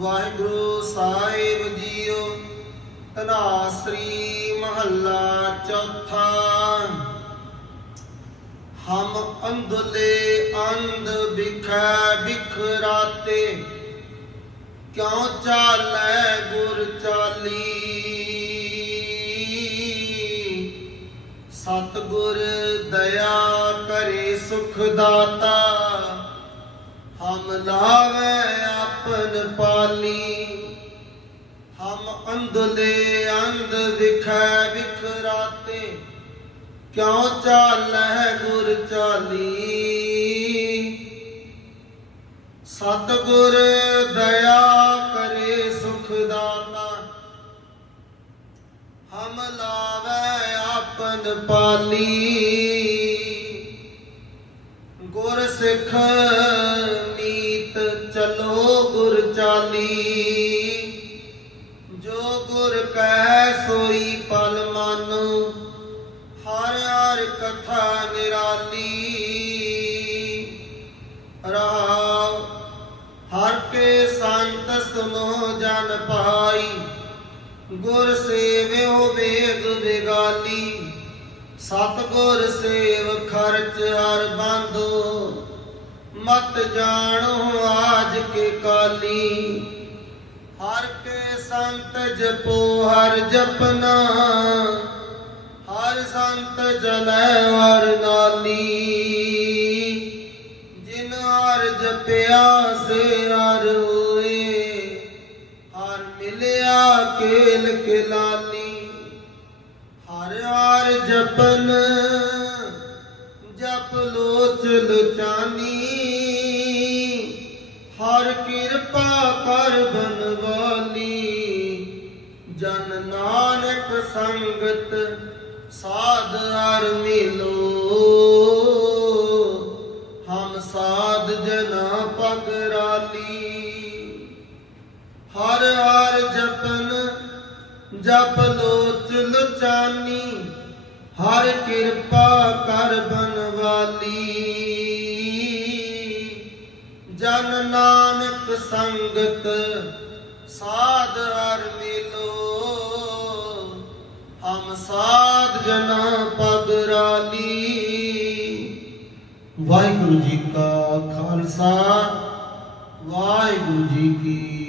ਵਾਹਿਗੁਰੂ ਸਾਹਿਬ JIO ਤਨਾਸਰੀ ਮਹੱਲਾ ਚੌਥਾ। ਹਮ ਅੰਧਲੇ ਅੰਧ ਬਿਖੈ ਬਿਖਰਾਤੇ ਕਿਉ ਚਾਲੈ ਗੁਰ ਚਾਲੀ? ਸਤਿਗੁਰ ਦਇਆ ਕਰੇ ਸੁਖ ਦਾਤਾ ਹਮ ਲਾਵੇ ਆਪਨ ਪਾਲੀ, ਹਮ ਅੰਧਲੇ ਅੰਧ ਵਿਖੈ ਵਿਖਰਾਤੇ, ਕਿਉ ਚਾਲੈ ਗੁਰ ਚਾਲੀ? ਸਤਿਗੁਰ ਦਇਆ ਕਰੇ ਸੁਖ ਦਾਤਾ, ਹਮ ਲਾਵੇ ਆਪਨ ਪਾਲੀ। ਗੁਰ ਸਿੱਖ ਗੁਰ ਜੋ ਗੁਰ ਕਹਿ ਸੋਈ ਪਲ ਮਨ, ਹਰ ਹਰ ਕਥਾ ਨਿਰਾਲੀ। ਰਾਵ ਹਰ ਕੇ ਸੰਤ ਸੁਨੋ ਜਨ ਪਾਈ ਗੁਰ ਸੇਵਿਓ ਵੇਦ ਵਿਗਾਲੀ। ਸਤਗੁਰ ਸੇਵ ਖਰਚ ਹਰ ਬੰਦੋ, ਮਤ ਜਾਣੋ ਆਜ ਕੇ ਕਾਲੀ। ਸੰਤ ਜਪੋ, ਹਰ ਜਪਨਾ। ਹਰ ਸੰਤ ਜਨੈ, ਹਰ ਨਾਲੀ। ਜਿਨ ਹਰ ਜਪਿਆ ਸੇ ਹਰ ਹੋਏ। ਹਰ ਮਿਲਿਆ ਕੇਲ ਕੇ ਲਾਲੀ ਹਰ ਹਰ ਜਪਨ, ਜਪ ਲੋਚ ਲੁਚਾਨੀ। ਹਰ ਕਿਰਪਾ ਸੰਗਤ ਸਾਧ ਹਰ ਮਿਲੋ। ਹਮ ਸਾਧ ਜਨਾ ਪਗਰਾਲੀ ਹਰ ਹਰ ਜਪਨ ਜਪ ਲੋਚ ਲੁਚਾਨੀ। ਹਰ ਕਿਰਪਾ ਕਰ ਬਨਵਾਲੀ ਜਨ ਨਾਨਕ ਸੰਗਤ ਸਾਧ ਹਮ ਸਾਧ ਜਨਾ ਪਗਰਾਲੀ ਵਾਹਿਗੁਰੂ ਜੀ ਕਾ ਖਾਲਸਾ ਵਾਹਿਗੁਰੂ ਜੀ ਕੀ